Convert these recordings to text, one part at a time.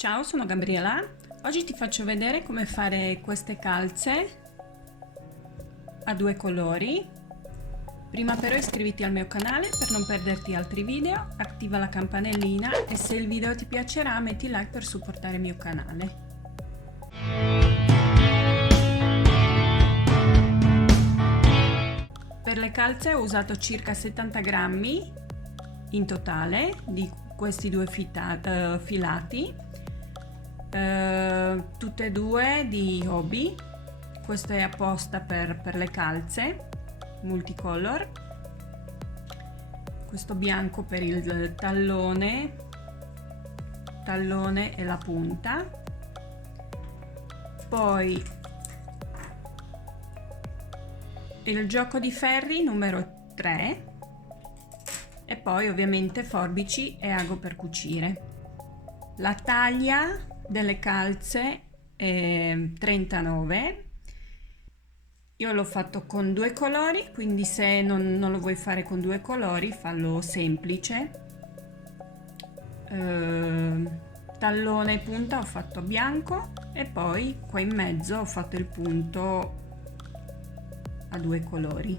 Ciao, sono Gabriela. Oggi ti faccio vedere come fare queste calze a due colori. Prima però iscriviti al mio canale per non perderti altri video, attiva la campanellina e se il video ti piacerà metti like per supportare il mio canale. Per le calze ho usato circa 70 grammi in totale di questi due filati, tutte e due di Hobby. Questo è apposta per le calze multicolor, questo bianco per il tallone e la punta, poi il gioco di ferri numero 3 e poi ovviamente forbici e ago per cucire. La taglia delle calze è 39. Io l'ho fatto con due colori, quindi se non lo vuoi fare con due colori fallo semplice. Tallone e punta ho fatto bianco e poi qua in mezzo ho fatto il punto a due colori.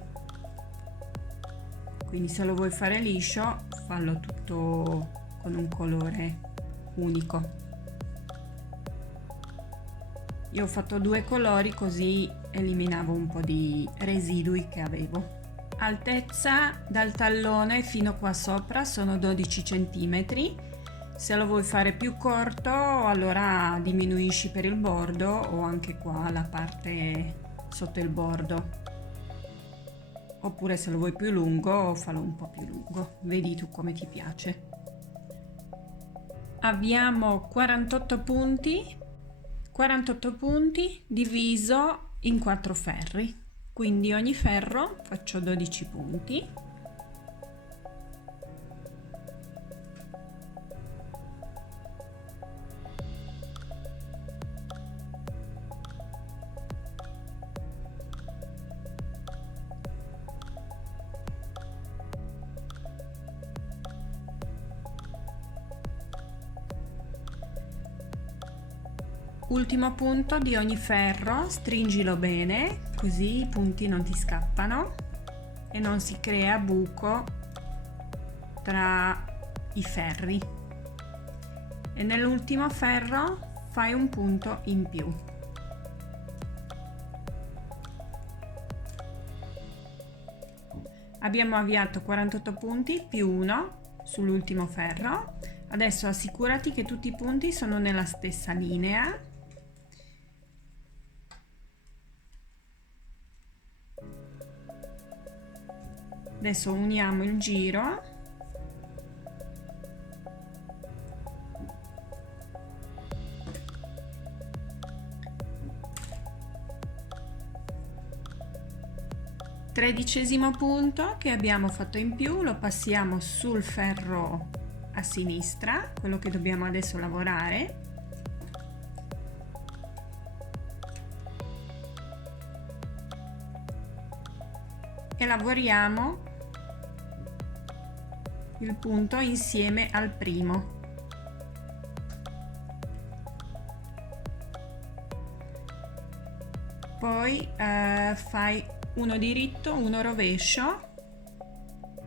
Quindi se lo vuoi fare liscio fallo tutto con un colore unico. Io ho fatto due colori così eliminavo un po' di residui che avevo. Altezza dal tallone fino qua sopra sono 12 cm. Se lo vuoi fare più corto allora diminuisci per il bordo o anche qua la parte sotto il bordo. Oppure se lo vuoi più lungo fallo un po' più lungo, vedi tu come ti piace. Abbiamo 48 punti diviso in 4 ferri, quindi ogni ferro faccio 12 punti. Ultimo punto di ogni ferro, stringilo bene così i punti non ti scappano e non si crea buco tra i ferri. E nell'ultimo ferro fai un punto in più. Abbiamo avviato 48 punti più 1 sull'ultimo ferro. Adesso assicurati che tutti i punti sono nella stessa linea. Adesso uniamo il giro . Tredicesimo punto che abbiamo fatto in più lo passiamo sul ferro a sinistra, quello che dobbiamo adesso lavorare. E lavoriamo il punto insieme al primo. Poi fai uno diritto, uno rovescio,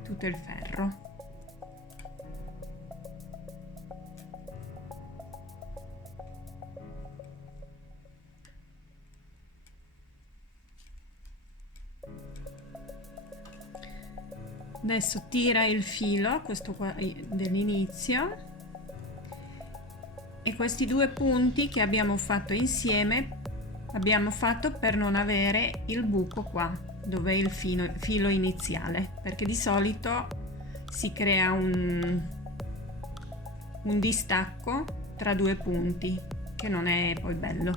tutto il ferro. Adesso tira il filo, questo qua dell'inizio, e questi due punti che abbiamo fatto insieme abbiamo fatto per non avere il buco qua dove è il filo iniziale, perché di solito si crea un distacco tra due punti che non è poi bello.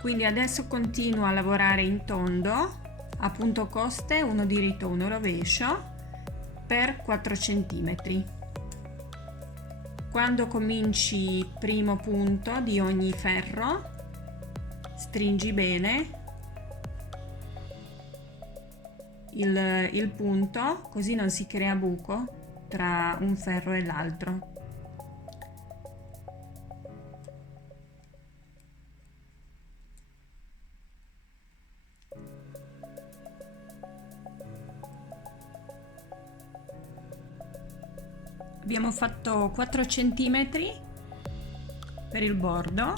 Quindi adesso continuo a lavorare in tondo a punto coste, uno diritto, uno rovescio per 4 cm. Quando cominci primo punto di ogni ferro stringi bene il punto, così non si crea buco tra un ferro e l'altro. Abbiamo fatto 4 centimetri per il bordo.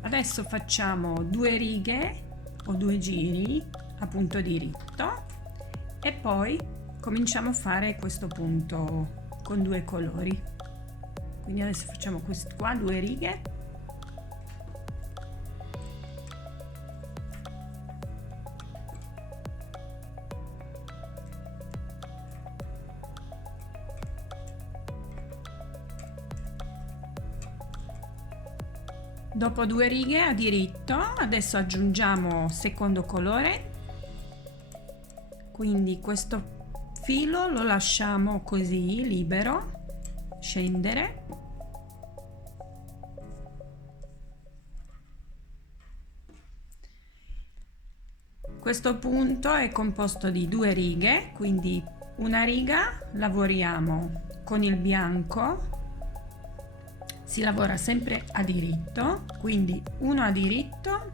Adesso facciamo 2 righe o 2 giri a punto diritto e poi cominciamo a fare questo punto con 2 colori. Quindi adesso facciamo questo qua, 2 righe. Dopo 2 righe a diritto, adesso aggiungiamo secondo colore, quindi questo filo lo lasciamo così libero scendere. Questo punto è composto di 2 righe, quindi una riga lavoriamo con il bianco. Si lavora sempre a diritto, quindi uno a diritto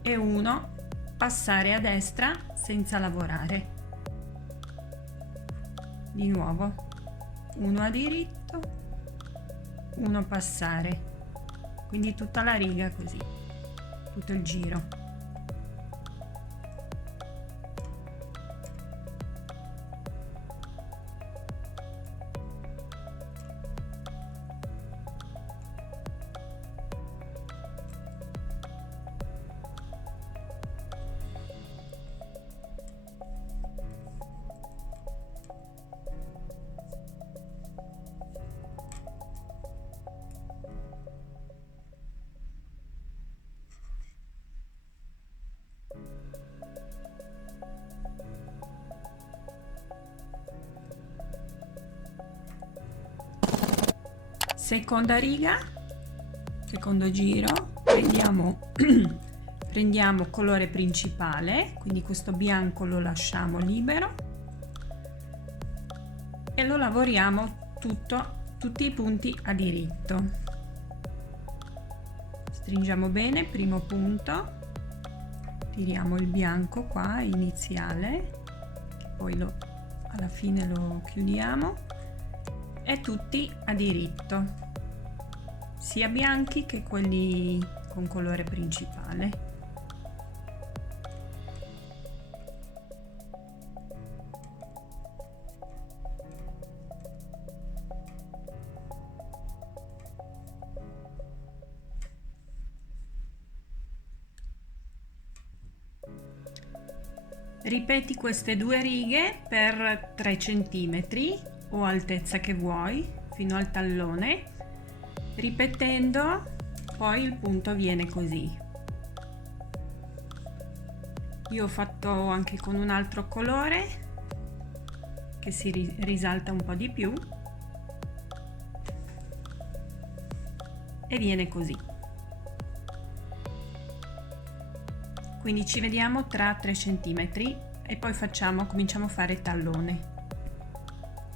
e uno passare a destra senza lavorare. Di nuovo, uno a diritto, uno passare, quindi tutta la riga così, tutto il giro. Seconda riga, secondo giro, prendiamo colore principale, quindi questo bianco lo lasciamo libero e lo lavoriamo tutti i punti a diritto. Stringiamo bene, primo punto, tiriamo il bianco qua iniziale, che poi alla fine lo chiudiamo. E tutti a diritto, sia bianchi che quelli con colore principale. Ripeti queste 2 righe per 3 centimetri o altezza che vuoi fino al tallone, ripetendo poi il punto viene così. Io ho fatto anche con un altro colore che si risalta un po' di più e viene così. Quindi ci vediamo tra 3 centimetri e poi cominciamo a fare tallone.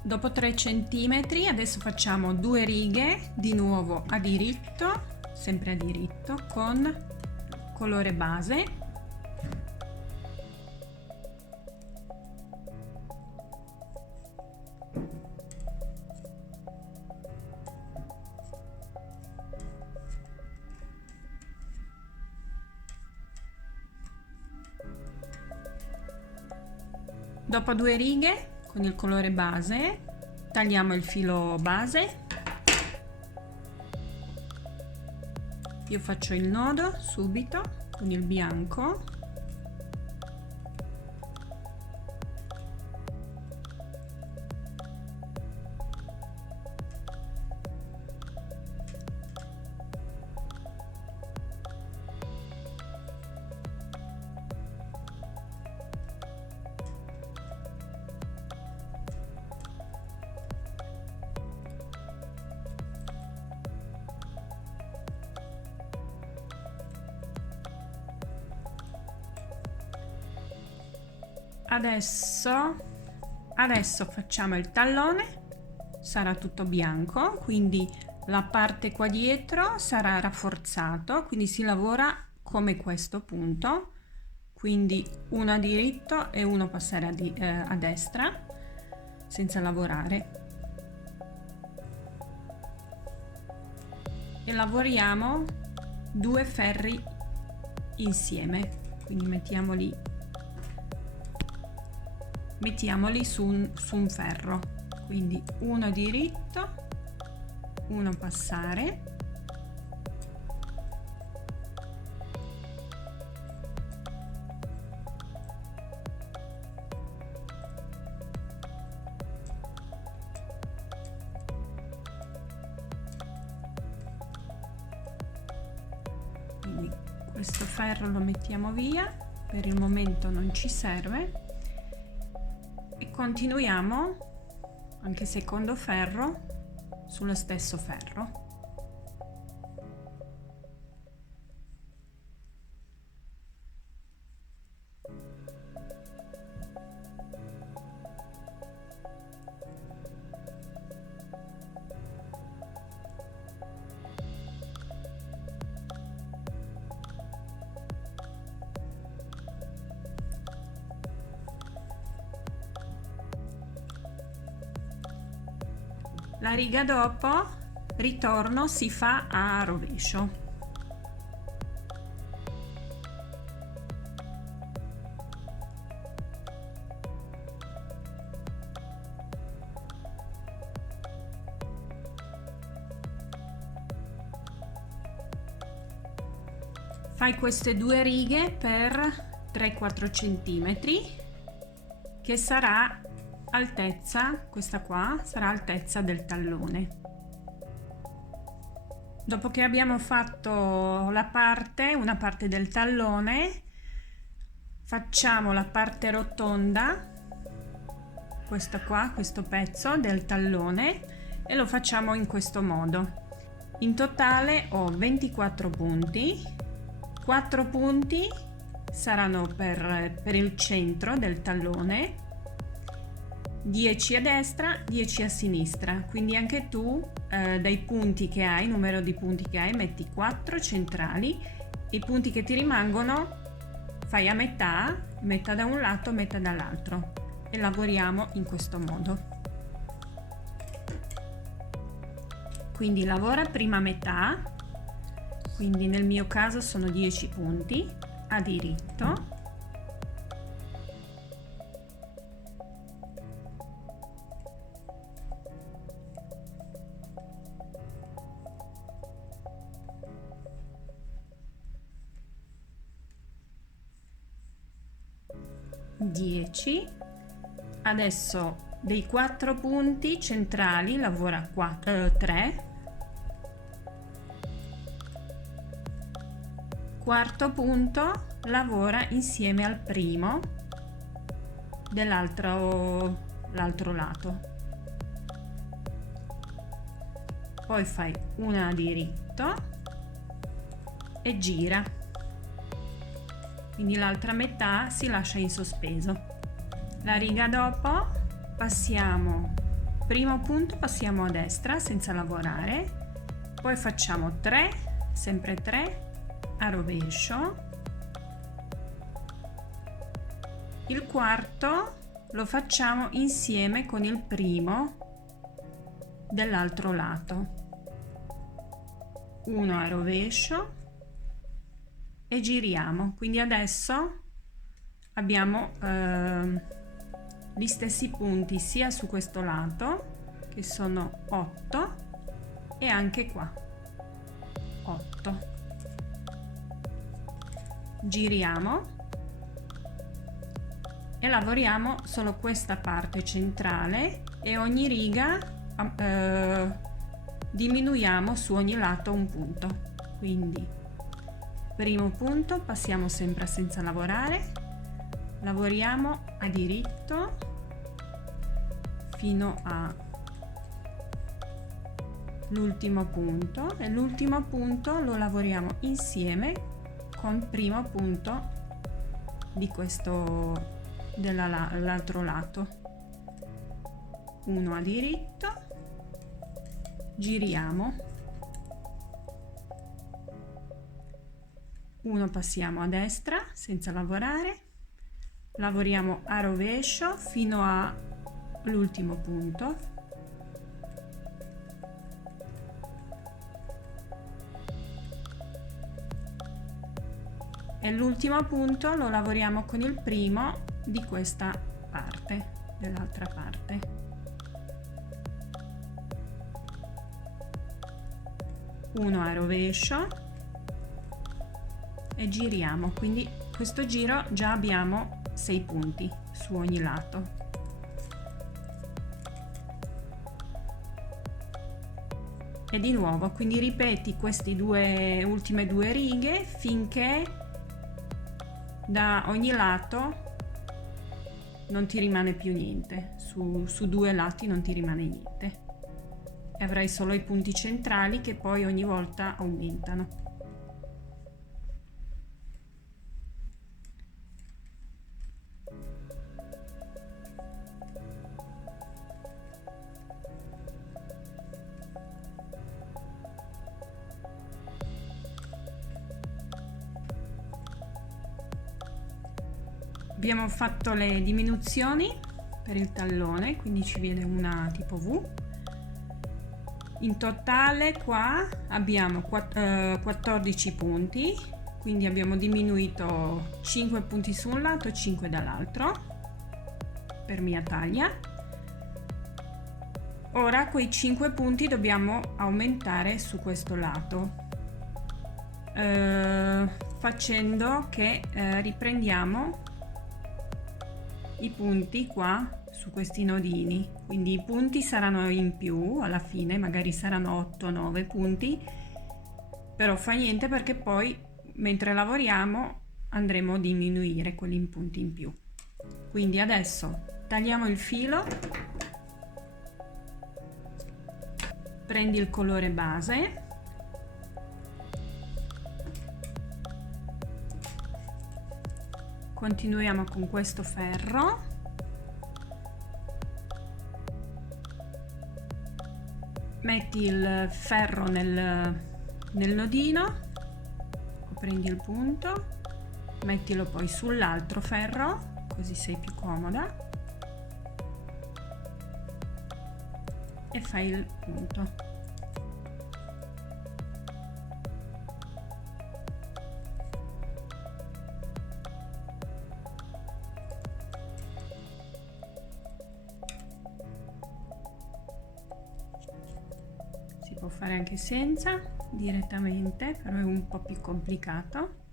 Dopo 3 centimetri adesso facciamo 2 righe di nuovo a diritto, sempre a diritto, con colore base. Dopo 2 righe con il colore base tagliamo il filo base. Io faccio il nodo subito con il bianco. Adesso facciamo il tallone, sarà tutto bianco, quindi la parte qua dietro sarà rafforzato, quindi si lavora come questo punto, quindi uno a diritto e uno passare a destra senza lavorare. e lavoriamo 2 ferri insieme, quindi mettiamoli su un ferro, quindi uno diritto, uno passare, quindi questo ferro lo mettiamo via, per il momento non ci serve, e continuiamo anche secondo ferro sullo stesso ferro. La riga dopo, ritorno, si fa a rovescio. Fai queste 2 righe per 3-4 centimetri, che sarà altezza, questa qua sarà altezza del tallone. Dopo che abbiamo fatto una parte del tallone, facciamo la parte rotonda, questa qua, questo pezzo del tallone, e lo facciamo in questo modo. In totale ho 24 punti, 4 punti saranno per il centro del tallone, 10 a destra, 10 a sinistra, quindi anche tu dai punti che hai, numero di punti che hai, metti 4 centrali, i punti che ti rimangono fai a metà da un lato, metà dall'altro, e lavoriamo in questo modo. Quindi lavora prima metà, quindi nel mio caso sono 10 punti a diritto, adesso dei 4 punti centrali lavora 3, quarto punto lavora insieme al primo l'altro lato, poi fai una a diritto e gira, quindi l'altra metà si lascia in sospeso. La riga dopo passiamo, primo punto passiamo a destra senza lavorare, poi facciamo 3, sempre 3 a rovescio, il quarto lo facciamo insieme con il primo dell'altro lato, uno a rovescio e giriamo. Quindi adesso abbiamo gli stessi punti sia su questo lato, che sono 8, e anche qua 8. Giriamo e lavoriamo solo questa parte centrale, e ogni riga diminuiamo su ogni lato un punto. Quindi primo punto passiamo sempre senza lavorare, lavoriamo a diritto fino a l'ultimo punto, e l'ultimo punto lo lavoriamo insieme con primo punto di questo dall'altro lato, uno a diritto, giriamo, uno passiamo a destra senza lavorare, lavoriamo a rovescio fino all'ultimo punto, e l'ultimo punto lo lavoriamo con il primo di questa parte, dell'altra parte. Uno a rovescio e giriamo, quindi questo giro già abbiamo 6 punti su ogni lato. E di nuovo, quindi ripeti queste ultime due righe finché da ogni lato non ti rimane più niente, su due lati non ti rimane niente e avrai solo i punti centrali che poi ogni volta aumentano. Abbiamo fatto le diminuzioni per il tallone, quindi ci viene una tipo V. In totale qua abbiamo 14 punti, quindi abbiamo diminuito 5 punti su un lato e 5 dall'altro per mia taglia. Ora quei 5 punti dobbiamo aumentare su questo lato, facendo che riprendiamo i punti qua su questi nodini, quindi i punti saranno in più alla fine, magari saranno 8-9 punti, però fa niente perché poi mentre lavoriamo andremo a diminuire quelli punti in più. Quindi adesso tagliamo il filo, prendi il colore base, continuiamo con questo ferro, metti il ferro nel nodino, prendi il punto, mettilo poi sull'altro ferro così sei più comoda e fai il punto. Si può fare anche senza direttamente, però è un po' più complicato.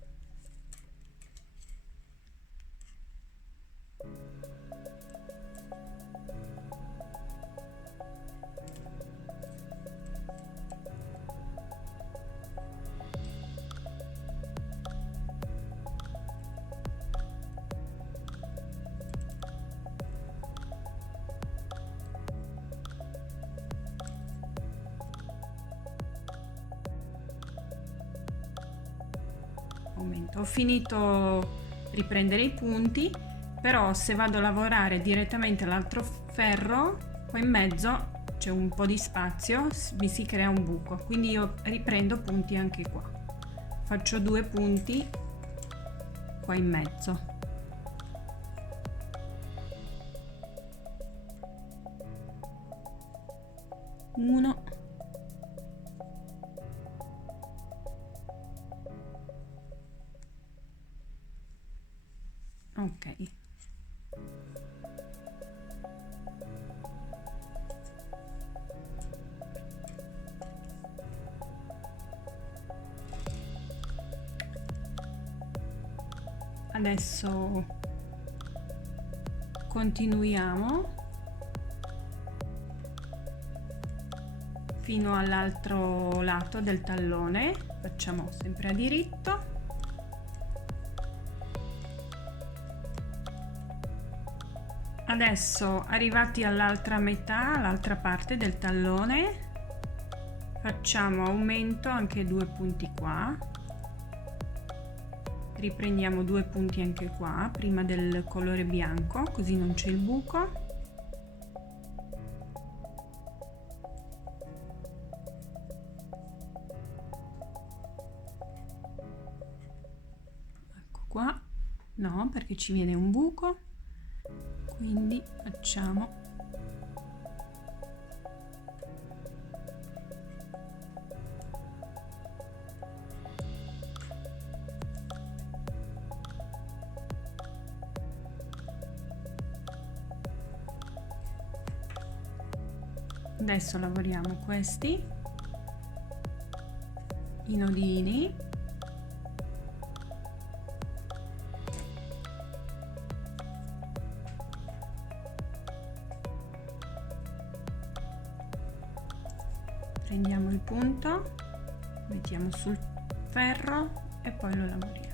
Ho finito di riprendere i punti, però se vado a lavorare direttamente l'altro ferro, qua in mezzo c'è un po' di spazio, mi si crea un buco, quindi io riprendo punti anche qua, faccio 2 punti qua in mezzo. Uno, ok, adesso continuiamo fino all'altro lato del tallone, facciamo sempre a diritto. Adesso arrivati all'altra metà, l'altra parte del tallone, facciamo aumento anche 2 punti qua, riprendiamo 2 punti anche qua prima del colore bianco, così non c'è il buco. Ecco qua, no, perché ci viene un buco. Quindi facciamo Adesso lavoriamo questi, i nodini, prendiamo il punto, mettiamo sul ferro e poi lo lavoriamo.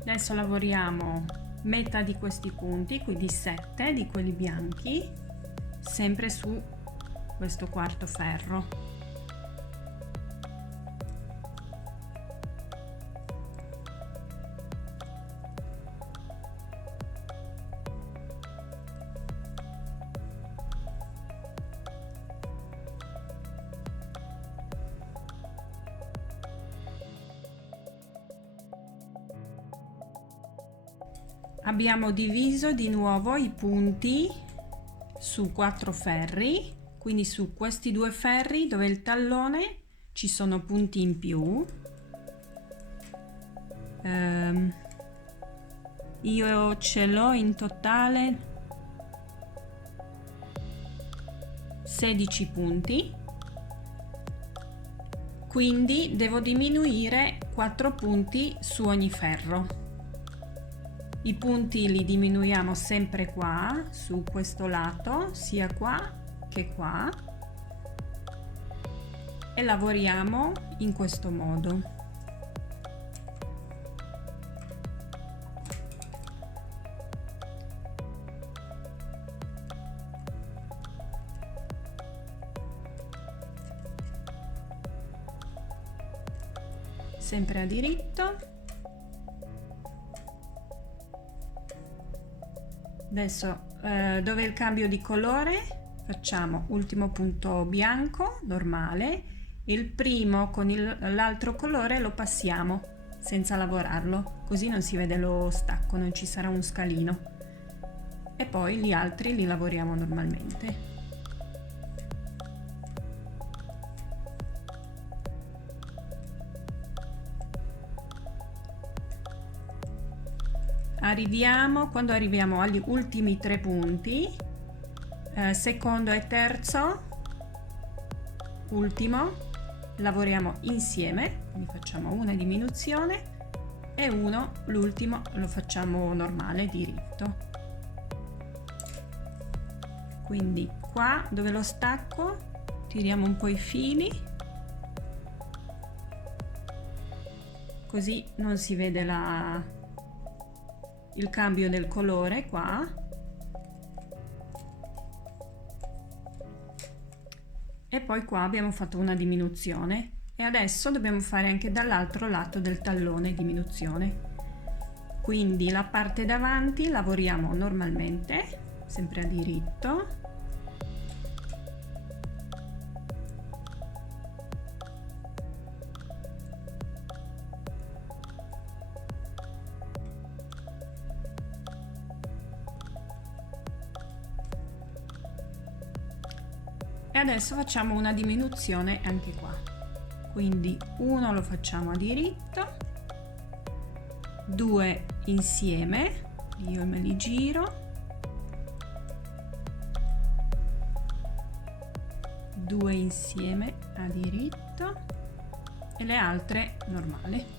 Adesso lavoriamo metà di questi punti, quindi 7 di quelli bianchi, sempre su questo quarto ferro. Abbiamo diviso di nuovo i punti su 4 ferri, quindi su questi 2 ferri dove il tallone ci sono punti in più. Io ce l'ho in totale 16 punti, quindi devo diminuire 4 punti su ogni ferro. I punti li diminuiamo sempre qua, su questo lato, sia qua che qua, e lavoriamo in questo modo. Sempre a diritto. Adesso dove è il cambio di colore facciamo ultimo punto bianco normale e il primo con l'altro colore lo passiamo senza lavorarlo, così non si vede lo stacco, non ci sarà un scalino, e poi gli altri li lavoriamo normalmente. Quando arriviamo agli ultimi 3 punti, secondo e terzo, ultimo, lavoriamo insieme, quindi facciamo una diminuzione e l'ultimo lo facciamo normale, diritto. Quindi qua dove lo stacco tiriamo un po' i fili, così non si vede il cambio del colore qua, e poi qua abbiamo fatto una diminuzione e adesso dobbiamo fare anche dall'altro lato del tallone diminuzione, quindi la parte davanti lavoriamo normalmente sempre a diritto, e adesso facciamo una diminuzione anche qua, quindi uno lo facciamo a diritto, 2 insieme, io me li giro, 2 insieme a diritto e le altre normale.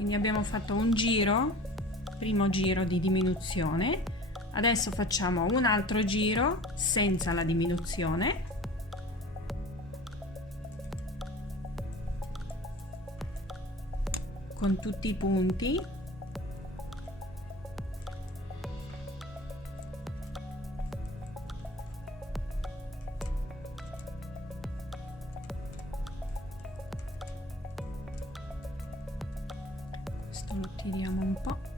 Quindi abbiamo fatto un giro, primo giro di diminuzione, adesso facciamo un altro giro senza la diminuzione con tutti i punti. Questo lo tiriamo un po'.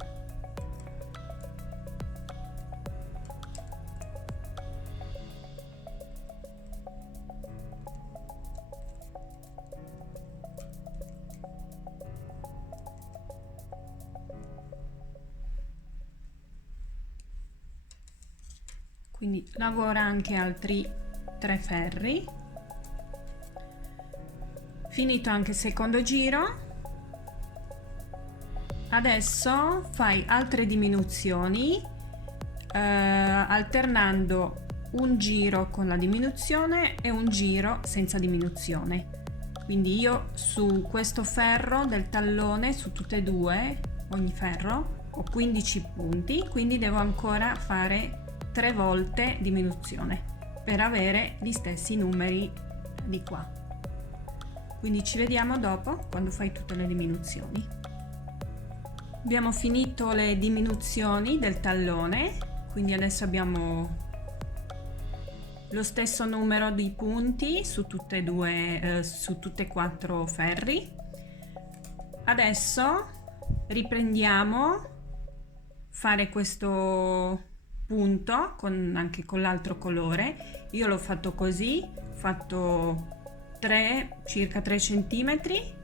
Quindi lavora anche altri 3 ferri. Finito anche il secondo giro, adesso fai altre diminuzioni alternando un giro con la diminuzione e un giro senza diminuzione. Quindi io su questo ferro del tallone, su tutte e due, ogni ferro, ho 15 punti, quindi devo ancora fare 3 volte diminuzione per avere gli stessi numeri di qua. Quindi ci vediamo dopo quando fai tutte le diminuzioni. Abbiamo finito le diminuzioni del tallone, quindi adesso abbiamo lo stesso numero di punti su tutte e due, su tutte e 4 ferri. Adesso riprendiamo fare questo punto anche con l'altro colore. Io l'ho fatto così, ho fatto circa 3 centimetri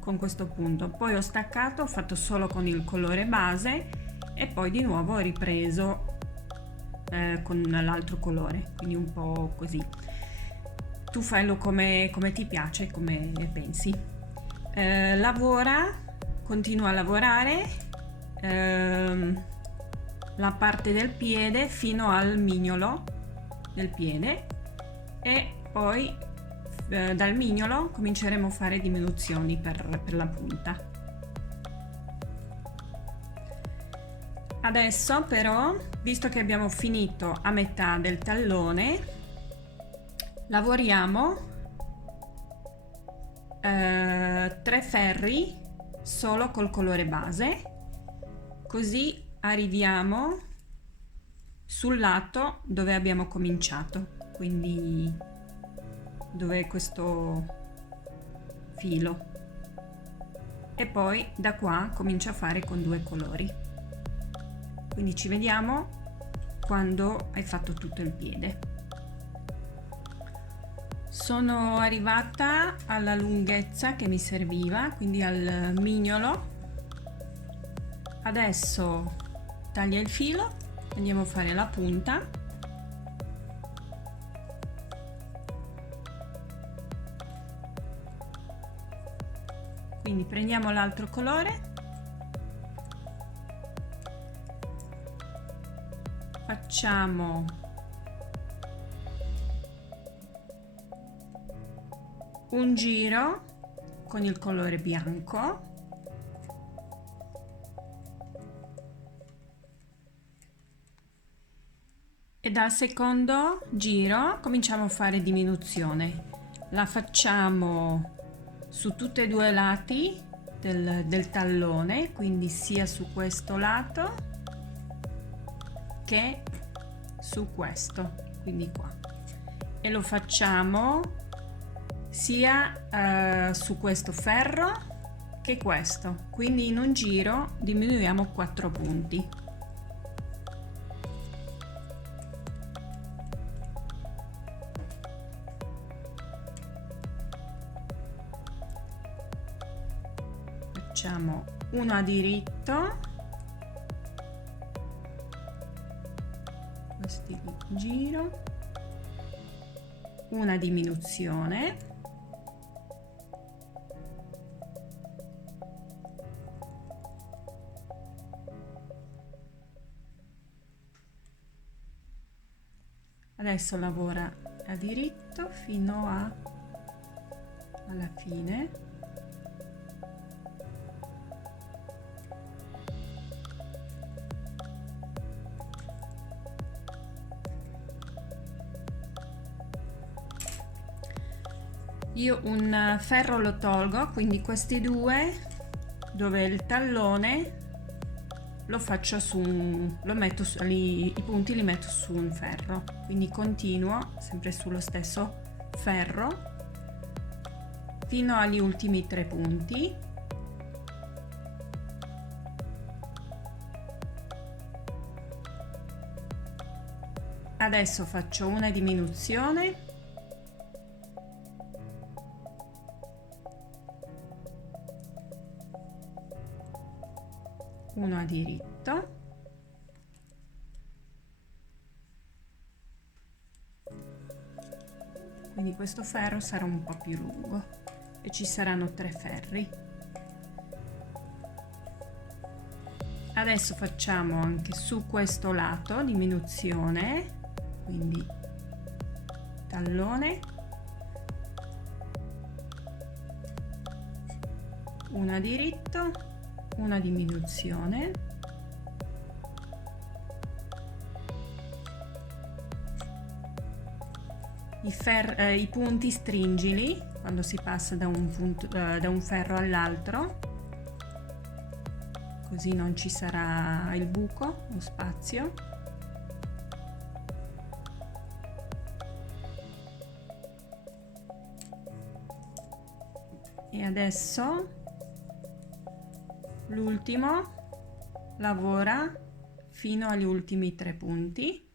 con questo punto, poi ho staccato, ho fatto solo con il colore base e poi di nuovo ho ripreso con l'altro colore, quindi un po' così. Tu fallo come ti piace, come pensi. Continua a lavorare la parte del piede fino al mignolo del piede e poi dal mignolo cominceremo a fare diminuzioni per la punta. Adesso però, visto che abbiamo finito a metà del tallone, lavoriamo 3 ferri solo col colore base, così arriviamo sul lato dove abbiamo cominciato, quindi dove è questo filo, e poi da qua comincia a fare con 2 colori. Quindi ci vediamo quando hai fatto tutto il piede. Sono arrivata alla lunghezza che mi serviva, quindi al mignolo. Adesso taglia il filo, andiamo a fare la punta. Quindi prendiamo l'altro colore, facciamo un giro con il colore bianco e dal secondo giro cominciamo a fare diminuzione. La facciamo su tutti e 2 i lati del tallone, quindi sia su questo lato che su questo, quindi qua, e lo facciamo sia su questo ferro che questo, quindi in un giro diminuiamo 4 punti. Facciamo uno a diritto, giro, una diminuzione, adesso lavora a diritto fino alla fine. Io un ferro lo tolgo, quindi questi due dove il tallone lo faccio lo metto i punti li metto su un ferro, quindi continuo sempre sullo stesso ferro fino agli ultimi 3 punti. Adesso faccio una diminuzione, uno a diritto, quindi questo ferro sarà un po' più lungo e ci saranno 3 ferri. Adesso facciamo anche su questo lato diminuzione, quindi tallone, una a diritto, una diminuzione, i punti stringili quando si passa da un ferro all'altro, così non ci sarà il buco, lo spazio. E adesso l'ultimo lavora fino agli ultimi 3 punti.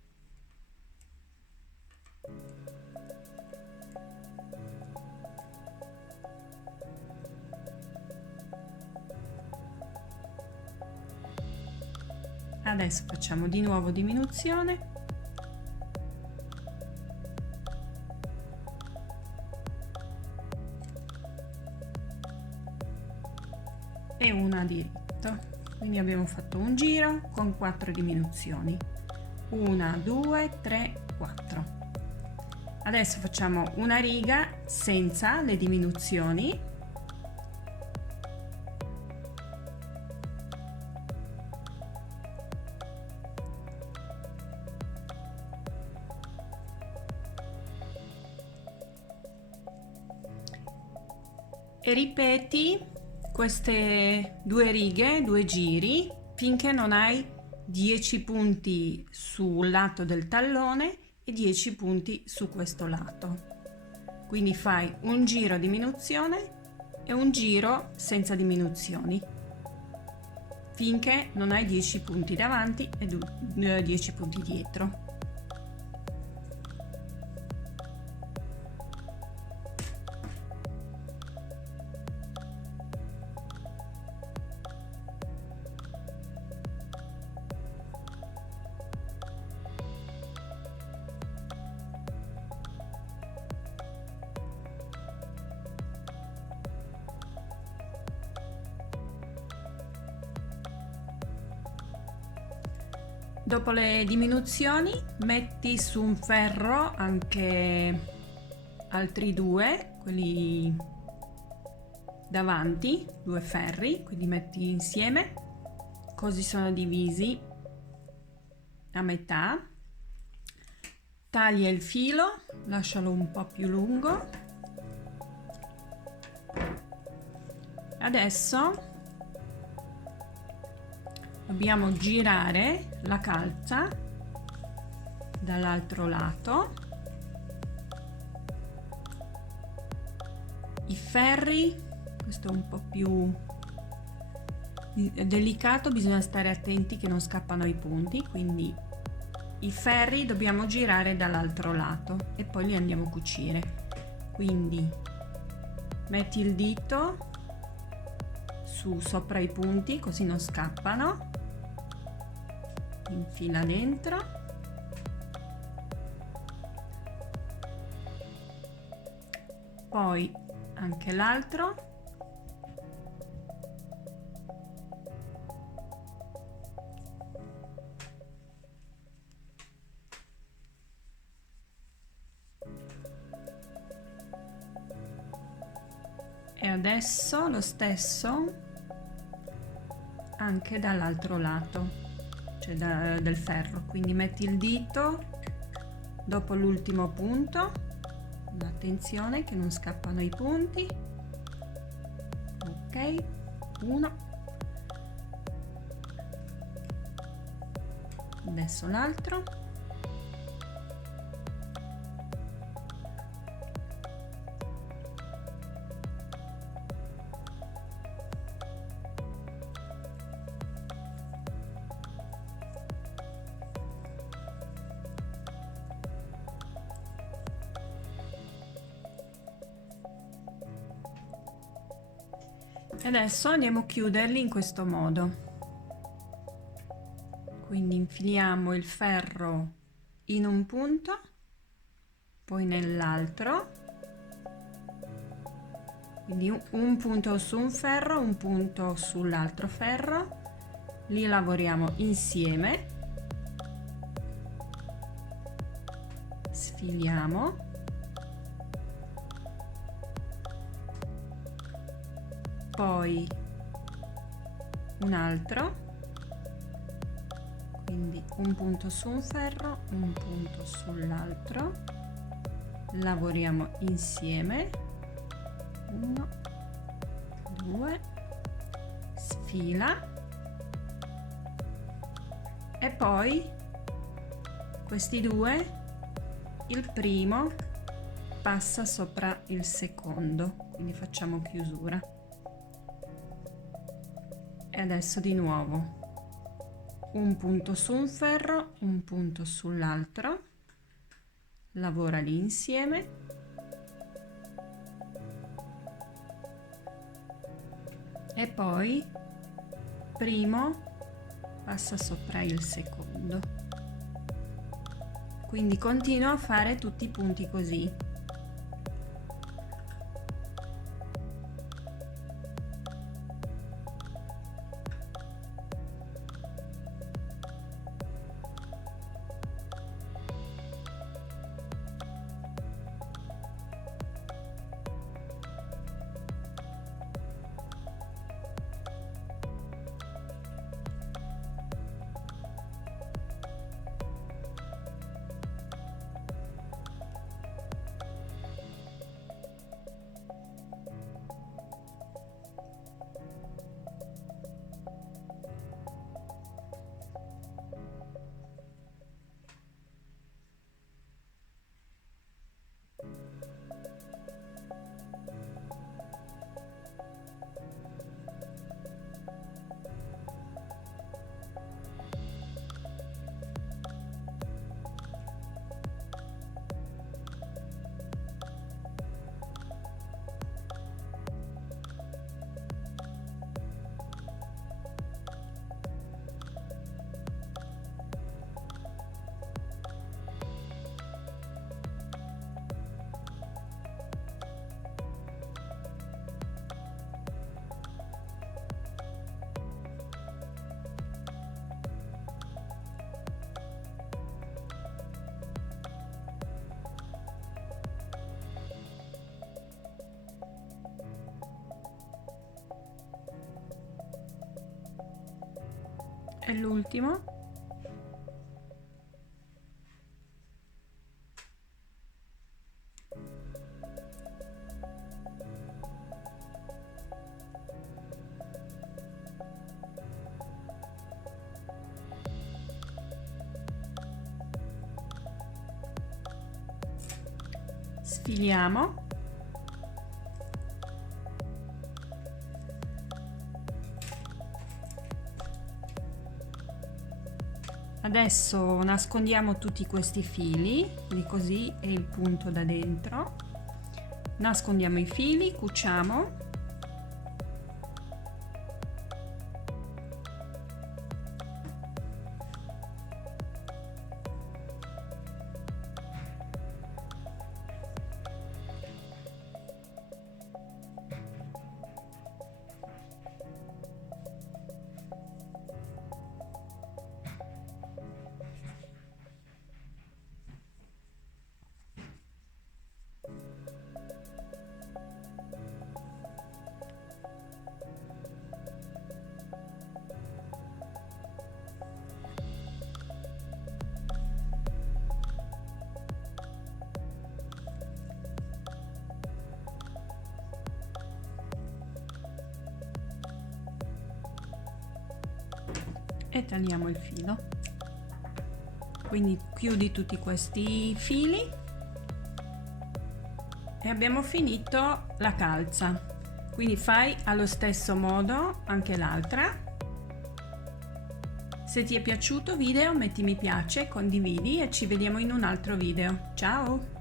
Adesso facciamo di nuovo diminuzione, e una a diritto, quindi abbiamo fatto un giro con 4 diminuzioni, 1 2 3 4. Adesso facciamo una riga senza le diminuzioni, e ripeti queste 2 righe, 2 giri, finché non hai 10 punti sul lato del tallone e 10 punti su questo lato. Quindi fai un giro a diminuzione e un giro senza diminuzioni, finché non hai 10 punti davanti e 10 punti dietro. Dopo le diminuzioni metti su un ferro anche altri 2, quelli davanti, 2 ferri, quindi metti insieme, così sono divisi a metà. Taglia il filo, lascialo un po' più lungo. Adesso dobbiamo girare la calza dall'altro lato. I ferri, questo è un po' più delicato, bisogna stare attenti che non scappano i punti, quindi i ferri dobbiamo girare dall'altro lato e poi li andiamo a cucire. Quindi metti il dito sopra i punti così non scappano, infila dentro, poi anche l'altro, e adesso lo stesso anche dall'altro lato, cioè del ferro, quindi metti il dito dopo l'ultimo punto, attenzione che non scappano i punti, ok, 1 Adesso l'altro. E adesso andiamo a chiuderli in questo modo. Quindi infiliamo il ferro in un punto, poi nell'altro, quindi un punto su un ferro, un punto sull'altro ferro, li lavoriamo insieme, sfiliamo, poi un altro, quindi un punto su un ferro, un punto sull'altro, lavoriamo insieme, 1, 2, sfila, e poi questi due, il primo passa sopra il secondo, quindi facciamo chiusura. E adesso di nuovo un punto su un ferro, un punto sull'altro, lavora lì insieme, e poi primo passa sopra il secondo, quindi continuo a fare tutti i punti così. E l'ultimo. Sfiliamo. Adesso nascondiamo tutti questi fili, quindi così è il punto da dentro. Nascondiamo i fili, cuciamo. E tagliamo il filo. Quindi chiudi tutti questi fili e abbiamo finito la calza. Quindi fai allo stesso modo anche l'altra. Se ti è piaciuto il video metti mi piace, condividi e ci vediamo in un altro video. Ciao!